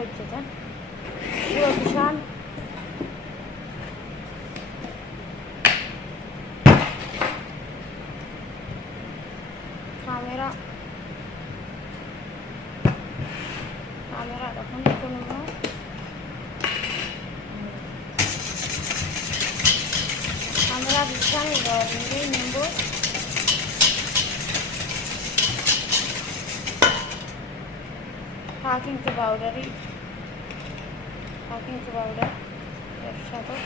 hojjetan. Yoo bishaan kaameraadha kun immoo kaameraa bishaan irraa waliin geenye immoo paaking paawudarii eebbisaa tokko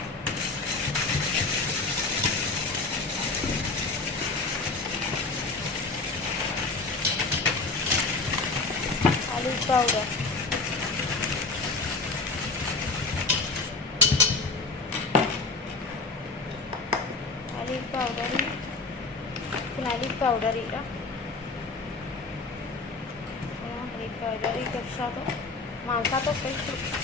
olive powder kun olive powderiidha. olive powderii eebbisaa tokko maankaa tokko jechuudha.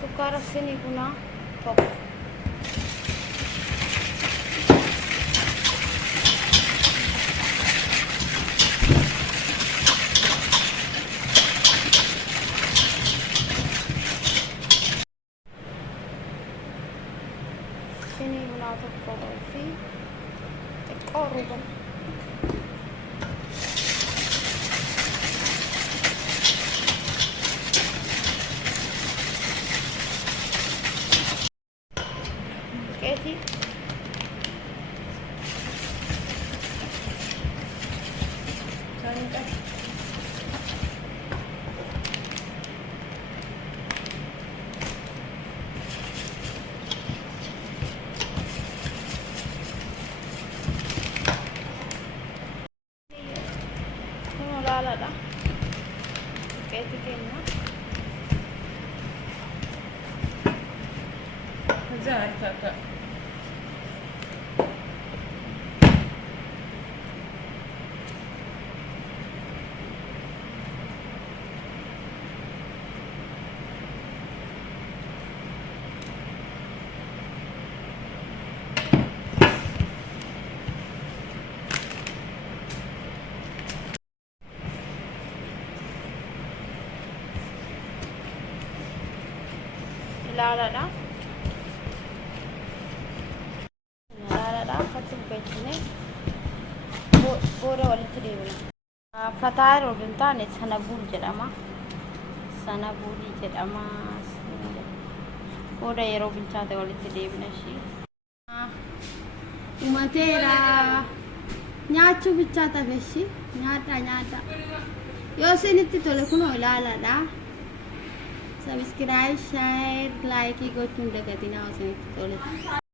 Sukkaara sinii bunaa tokko sinii bunaa tokko fi xiqqoo ruuba Eti Sanita Ini lala Eti kena Hajar kakak. Lala fatin beekne booda walitti deebina. Fataa yeroo hin taane sanabuul jedhama. Sanabuulii jedhama. Booda yeroo bilchaate walitti deebina ishii. Umateera nyaachuu bichaa tabeshi nyaata yoo isinitti tole kunoo ilaaladha. Subscribe, share, like gochuun dagatinaa isinitti tole.